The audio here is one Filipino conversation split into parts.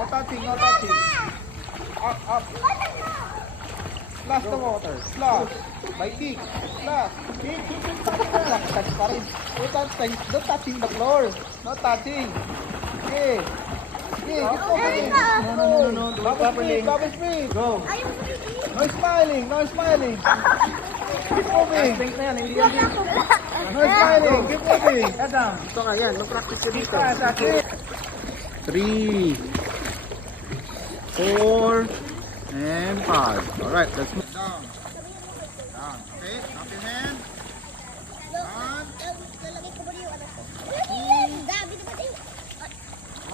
No touching, no touching. Up, up. Splash the water. Splash. By kick. Splash. Kick, kick, kick. Touch pa rin. Don't touching the floor. No touching. Okay. Okay, keep moving. No. Do it properly. Double speed. Go. No smiling, no smiling. Keep moving. Strength na yan, hindi yan. No smiling, keep moving. Adam, ito ka yan. Mag-practice ka dito. 3, 4, and 5. Alright, let's move down. Down. Okay, up your hand. One.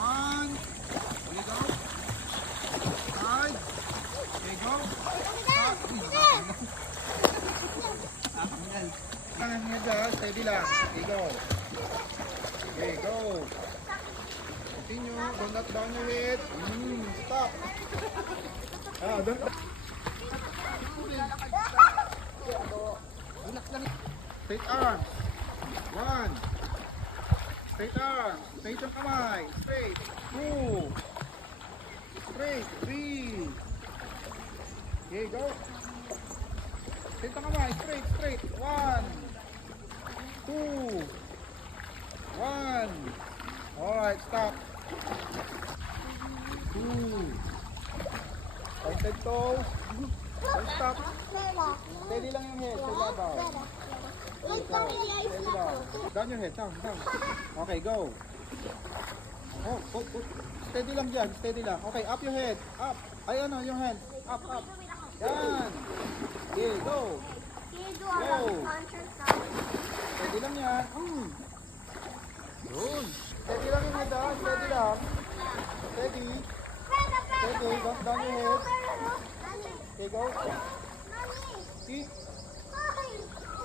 One. There you go. Side. Okay, go. Steady lang. Okay, go. Okay, go. Continue. Don't knock down your head. Stop. Don't. Straight arm. One. Straight arm. Straight ang kamay. Straight. 2. Straight. 3. Okay, go. Straight ang kamay. Straight. Straight. 1. 2. 1. Alright, stop. 2. Pointed toes. Don't stop. Steady lang yung head. Sa ibabaw. Steady lang. Down your head. Down. Okay, go. Oh. Steady lang dyan. Steady lang. Okay, up your head. Up. Ay, ano, yung hand. Up. Yan. Okay, go. Go. Steady lang yan. Yun. Steady lang yung head. Steady lang. Steady. Steady. Down your head. Okay, go. Kick.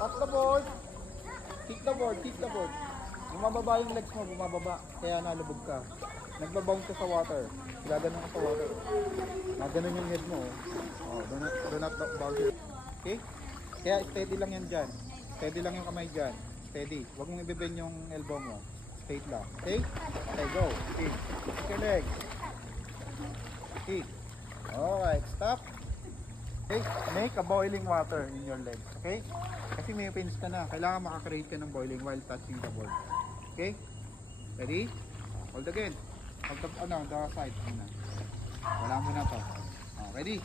Tap the board. Kick the board. Bumababa yung legs mo, bumababa. Kaya nalubog ka. Nagbabounce ka sa water. Gaganon ka sa water. Naganon yung head mo. Oh, do not bounce. Okay? Kaya steady lang yan dyan. Steady lang yung kamay dyan. Steady. Huwag mong ibibend yung elbow mo. Straight lang. Okay? Okay, go. Kick. Kick your leg. Kick. Alright, stop. Okay? Make a boiling water in your legs. Okay? Kasi may pins ka na. Kailangan makakreate ka ng boiling while touching the board. Okay? Ready? Hold again. Hold the side. Wala mo na to. Ready?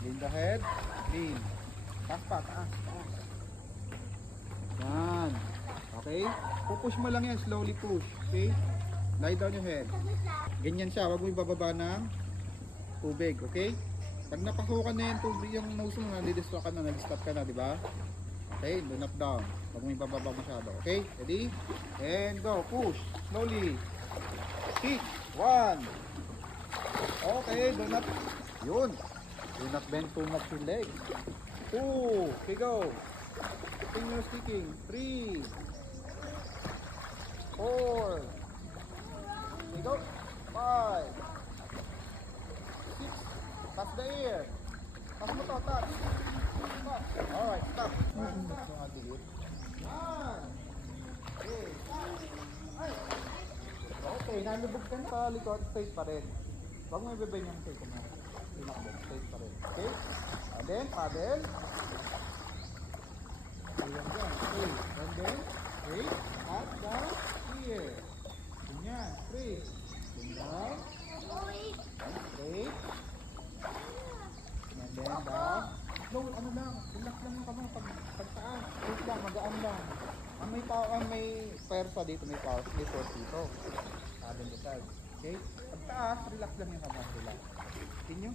Lean the head. Lean. Taas. Yan. Okay? Pupush mo lang yan. Slowly push. Okay? Lie down your head. Ganyan siya. Huwag mo ibababa ng tubig. Okay? Pag napasukan na yung tubig, yung nose mo, nandidistro ka na, nag-stop ka na, di ba? Okay, do not down. Huwag mo ibababa masyado. Okay, ready? And go, push. Slowly. Kick. 1. Okay, do not, yun. Do not bend too much your legs. 2. Okay, go. Continuous kicking. 3. 4. Okay, go. 5. 6. Touch the air. Touch mo to, touch. Alright, stop. Okay, nalubog ka na sa likod, straight pa rin. Huwag mo ibibay yung straight mo. Straight pa rin. Okay? And then, paddle. Ayan dyan. Okay. And then, straight. Up, down, here. Ganyan. Straight. Down. Straight. And then down. No, ano lang. Relax lang yung kamay. Pagtaas. Straight lang. Magaan lang. Ang may persa dito. May power. May force dito. Sabi nyo side. Okay? Pagtaas. Relax lang yung kamay. Relax. Continue.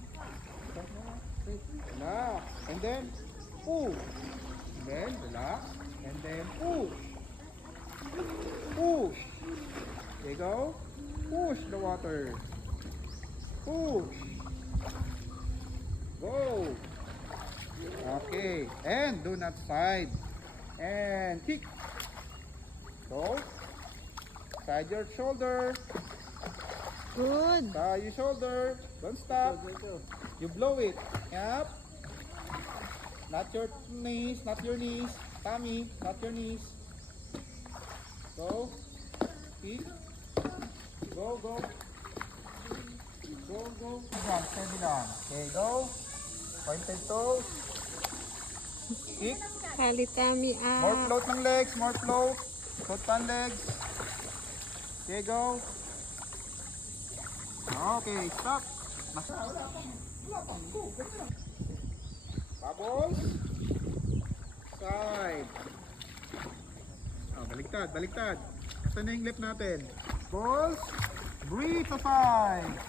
Start mo. Straight. Relax. And then, push. And then, relax. And then, push. Push. There you go. Push the water. Push. Go. Okay. And do not side. And kick. Go. Side your shoulder. Good. Side your shoulder. Don't stop. You blow it. Up. Not your knees. Not your knees. Tummy. Not your knees. Go. Kick. Go, go. Yan, steady lang. Okay, go. Pointed toes. Kick. Kalitami More float ng legs, more float. Float pan legs. Okay, go. Okay, stop. Wala pang go. Ganyan lang. Bubbles. Side. Oh, baliktad, baliktad. Nasaan na yung left natin? Balls. Breathe sa side.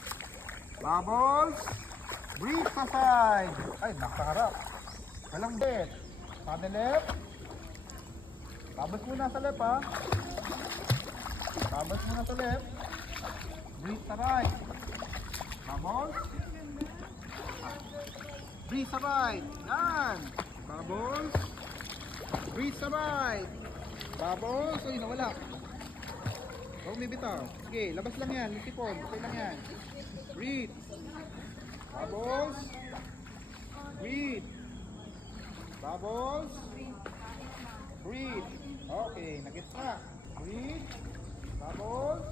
Bubbles. Breathe sa side. Ay, nakaharap. Walang bet. Sa left. Bubbles muna sa left, ha. Bubbles muna sa left. Breathe sa right. Bubbles. Breathe sa right. Yan. Bubbles. Breathe sa right. Bubbles. Uy, nawala. Huwag may bitaw. Sige, labas lang yan. Sipon. Okay lang yan. Breathe. Bubbles. Breathe. Bubbles. Breathe. Okay, nag-gets na. Breathe. Bubbles.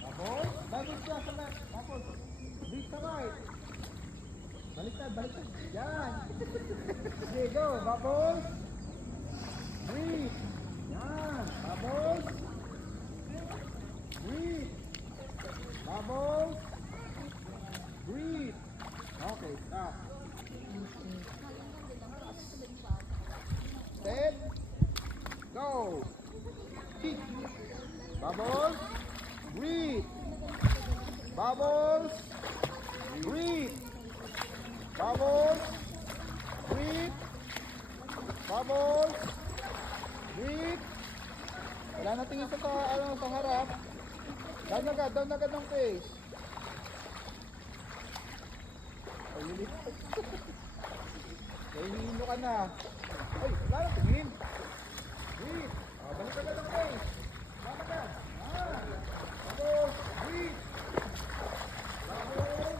Bubbles. Bubbles ka sa left. Bubbles. Breathe sa right. Baliktad, baliktad. Yan. Okay, go. Bubbles. Breathe. Yan. Bubbles. Breathe. Bubbles. Breathe. Okay, stop. Step. Go. Kick. Bubbles. Breathe. Bubbles. Breathe. Bubbles. Breathe. Bubbles. Breathe. Wala na tingin sa harap. Down agad ng face. Ay, lilipad. Ay, hihilo ka na. Ay, wala na tingin. Breathe. Balik agad ng face. Balik agad. Bubbles. Breathe. Bubbles.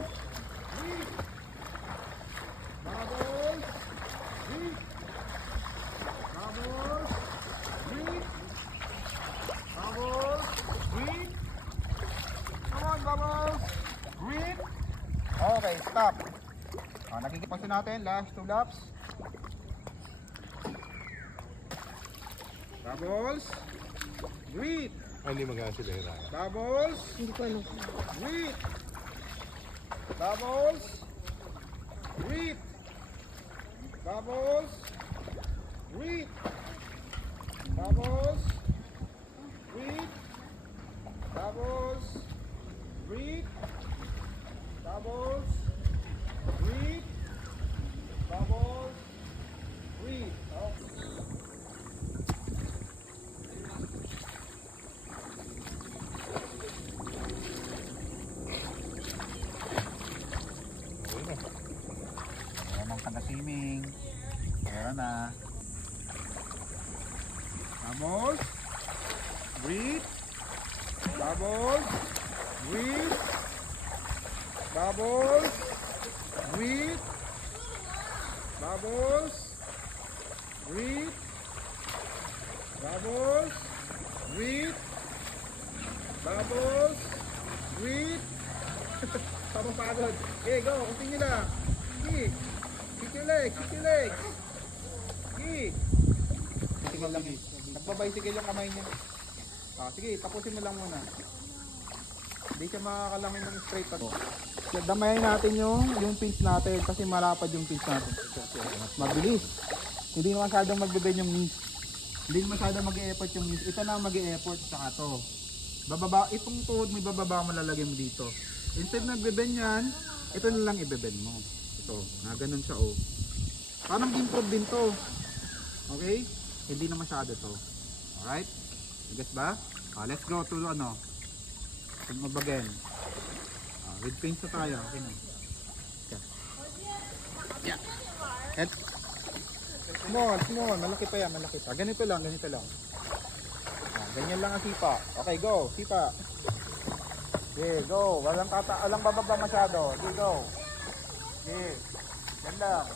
Breathe. Bubbles. Breathe. Bubbles. Breathe. Bubbles. Breathe. Come on, Bubbles. Breathe. Okay, stop. Nagigipasyon natin. Last 2 laps. Bubbles. Breathe. Hindi mag-asilera. Bubbles. Hindi ko alam. Breathe. Bubbles. Breathe. Bubbles. Breathe. Bubbles. Breathe. Bubbles. Breathe. Bubbles. Breathe. Bubbles. Breathe. Okay. Ayan ang taga-swimming. Ayan na. Bubbles. Breathe. Bubbles. Breathe. Bubbles. Breathe. Bubbles. Breathe. Bubbles. Breathe. Bubbles. Breathe. Tapos pagod. Okay, go. Continue lang. Kick. Kick your legs. Kick your legs. Kick. Tingnan lang. Nagbabicycle yung kamay niya. Sige, tapusin mo lang muna. Hindi siya makakalamin ng straight pag. Damayan natin yung pinch natin kasi malapad yung pinch natin. Mabilis. Hindi na masyadong magbe-bend yung knees. Hindi masyadong mag-e-effort yung knees. Ito na mag-e-effort saka to. Bababa, itong tuhod mo bababa mo lalagay mo dito. Instead na nagbe-bend yan, ito na lang i-bend mo. Ito, na ganun siya oh. Parang improve din to. Okay? Hindi na masyado to. Alright? Gets ba? Let's go to ano. Tingnan mo again. With pinch na tayo. Okay na. Yeah. And small. Malaki pa yan, malaki pa. Ganito lang. Ganyan lang ang sipa. Okay, go. Sipa. Okay, go. Walang bababa masyado. Okay, go. Okay. Yan lang.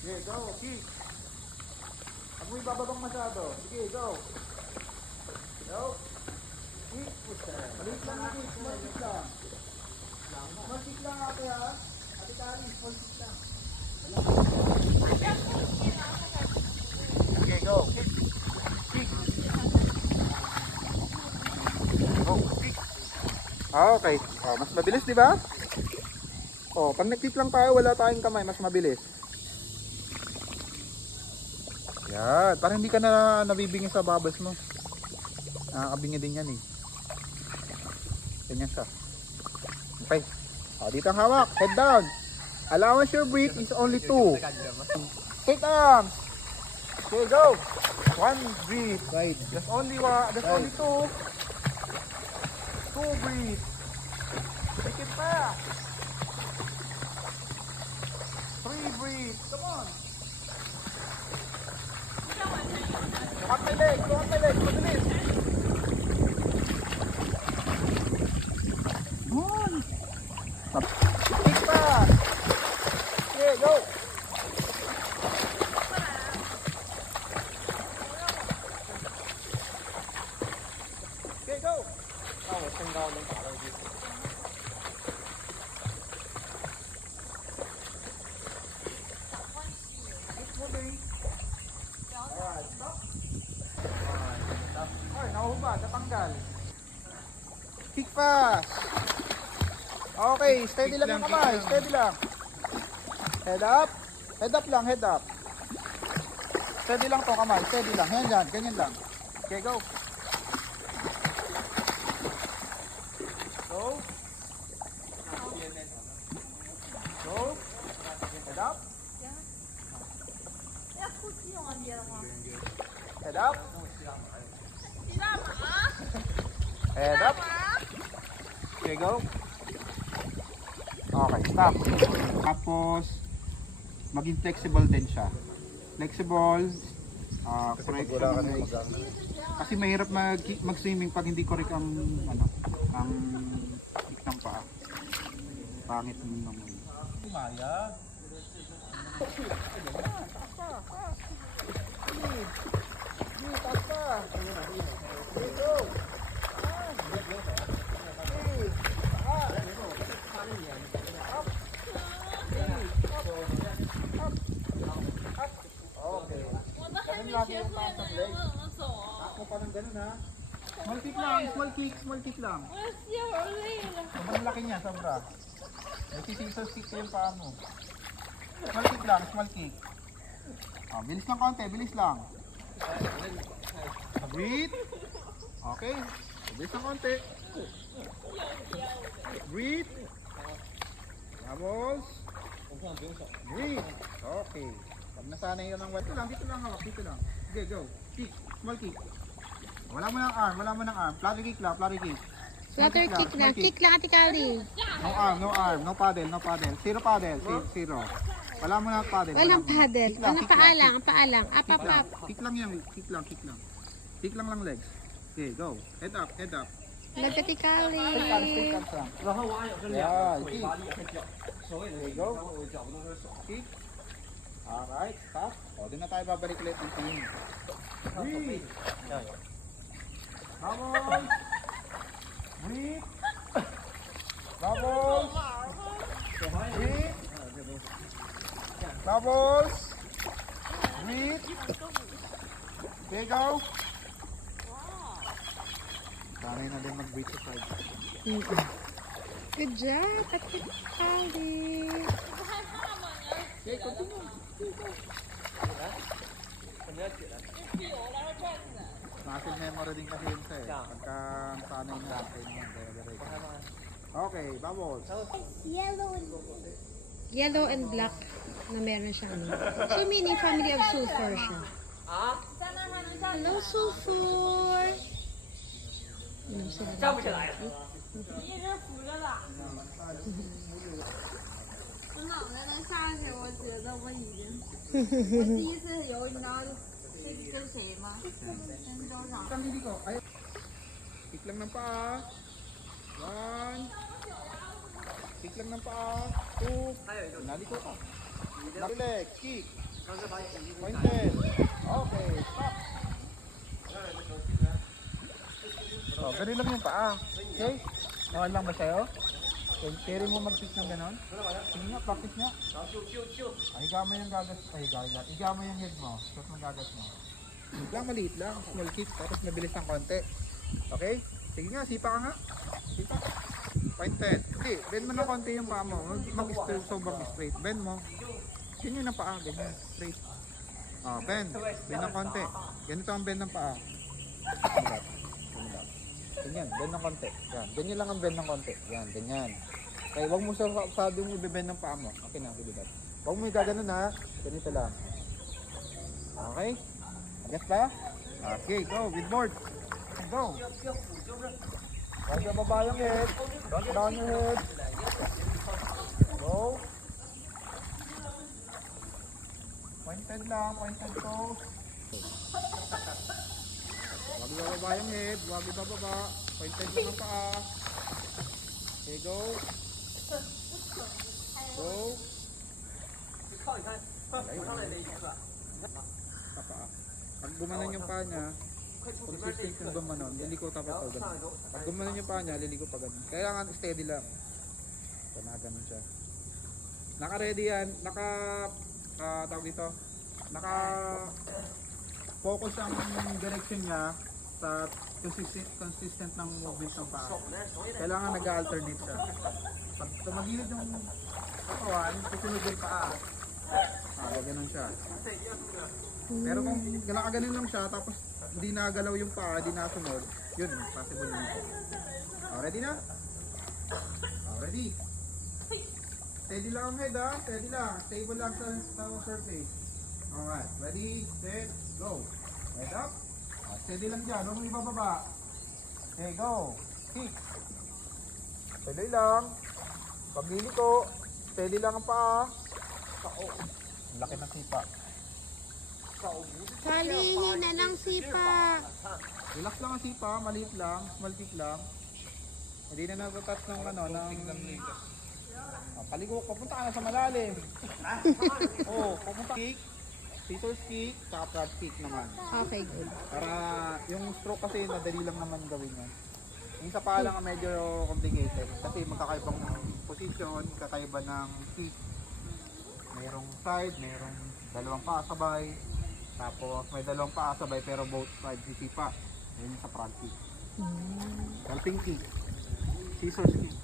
Okay, go. Kick. Huwag mo ibababang masyado. Sige, go. Go. Kick. Push Okay. Oh, mas mabilis, di ba? Oh, pag nag-kick lang tayo, wala tayong kamay, mas mabilis. Yan, para hindi ka na nabibingi sa bubbles mo. Nakakabingi din yan eh. Ganyan siya. Okay. Oh, dito ang hawak. Head down. Allowance your breath is only 2. Straight arms. Okay, go. 1 breathe. Wide. There's only 2. 2 breathe. Take it back. 3 breathe. Come on. Look at my leg. Look at my leg. Mabilis. Good. Kick back. Okay, go. Okay, go. Keep moving. Alright, stop. Ay, nahuhubad, natanggal. Kick fast. Okay, steady lang yung kamay, steady lang. Head up. Head up lang, head up. Steady lang to kamay, steady lang. Yan, ganyan lang. Okay, go. Go. Go. Head up. Head up. Head up. Okay, go. Okay, stop. Tapos, maging flexible din siya. Flexible. Correction. Kasi mahirap mag-swimming pag hindi correct ang ang kick ng paa. Pangit mo naman. Maya. Ako pa ng ganun ha. Small kick lang, small kick lang. Sobrang laki niya, sobra. Nagsisilsos kick ko yung paa mo. Small kick lang, small kick. Bilis lang konti, bilis lang. Breathe. Okay. Bilis lang konti. Breathe. Vamos. Breathe. Okay. Pag nasanay ka ng wet, dito lang hawak, dito lang. Okay, go. Kick, small kick. Wala mo ng arm. Flutter kick lang, flutter kick. Flutter kick na. Kick lang, Ate Kali. No arm, no paddle. Zero paddle, zero. Wala mo na paddle. Walang paddle. Kick lang, Ang kick lang. paa lang. Up. Kick lang yan, kick lang. Kick lang legs. Okay, go. Head up. Lag Ate Kali. Stick arms lang. Yeah, kick. Okay, go. Kick. Alright, stop. O, din na tayo babalik ulit ng team. Breathe. Bubbles. Breathe. Bubbles. Breathe. Bubbles. Breathe. Okay, go. Sanay na din mag-breathe sa side. Good job, Ate Kali. Okay, continue. Muscle memory din kasi yun sa pagka sanay na natin yan. Okay, bubbles. Yellow and black na meron siyang so meaning family of sulfur siya. Hello, sulfur! Ano sila? 我脑袋能下去，我觉得我已经，我第一次游，你知道跟谁吗？跟周长。 Kick lang ng paa. 1. Kick lang ng paa. 2. Naliko ka. Laki leg. Kick. Pointed. Okay. Stop. Oh, ganun lang yung paa. Okay? Okay lang ba sa'yo? Carry mo mag-kick ng ganon? Sige nga, practice nga. Higa mo yung gagas. Higa mo yung head mo. Tapos yung gagas mo. Lang, maliit lang. Small kick. Tapos mabilis ng konti. Okay? Sige nga, sipa ka nga. Sipa. Pointed. Hindi, bend mo na konti yung paa mo. Mag-straight, sobrang straight. Bend mo. Ganyan ang paa, ganyan. Straight. Bend. Bend ng konti. Ganito ang bend ng paa. Kumilap. Kumilap. Ganyan, bend ng konti. Yan. Ganyan lang ang bend ng konti. Yan, ganyan. Okay, huwag mo sa yung ibibend ng paa mo. Okay na, kumilap. Huwag mo gaganon ha. Ganito lang. Okay? Yes ba? Okay, go. With board. Go. Huwag sa baba yung head. Don't down your head. Go. Pointed lang, pointed toes. Huwag ibababa yung head, huwag ibababa. Pointed lang ang paa. Okay, go. Go. Sa paa. Pag gumanon yung paa niya, consistent yung gumanon, liliko tapos o ganun. Pag gumanon yung paa niya, liliko pa ganun. Kaya nga steady lang. Ganun siya. Naka-ready yan, tawag ito, naka-focus ang direction niya sa consistent ng movement ng paa. Kailangan nag-alternate siya. Pag tumagilid yung katawan, susunod yung paa. Ganun siya. Pero kung ganun lang siya, tapos hindi nagalaw yung paa, hindi nasunod, yun, possible yun. Ready na? Ready? Steady lang ang head ha, steady lang. Stable lang sa surface. Alright, ready, set, go. Head up. Steady lang dyan, huwag mo ibababa. Okay, go. Kick. Steady lang. Pagliliko. Steady lang ang paa. Ang laki ng sipa. Salihin na ng sipa. Relax lang ang sipa, maliit lang, small kick lang. Hindi na natatouch ng paliko, papunta ka na sa malalim. Pupunta kick, scissors kick, saka front kick naman. Okay, good. Para yung stroke kasi madali lang naman gawin yan. Yung sa paa lang ang medyo complicated kasi magkakaibang position, kakaiba ng kick. Mayroong side, mayroong dalawang paa sabay. Tapos may dalawang paa sabay pero both sides sisipa. Yun sa front kick. Helping kick, scissors kick.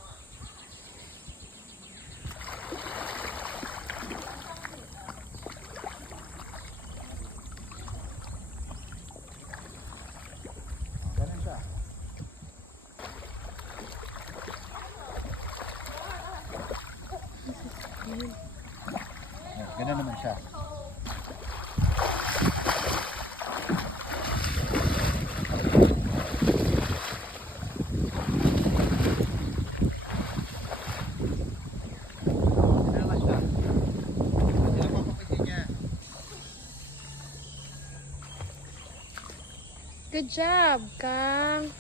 Ganun siya. Ganun naman siya. Ganun naman siya. Hindi na papapisin niya. Good job, Kang.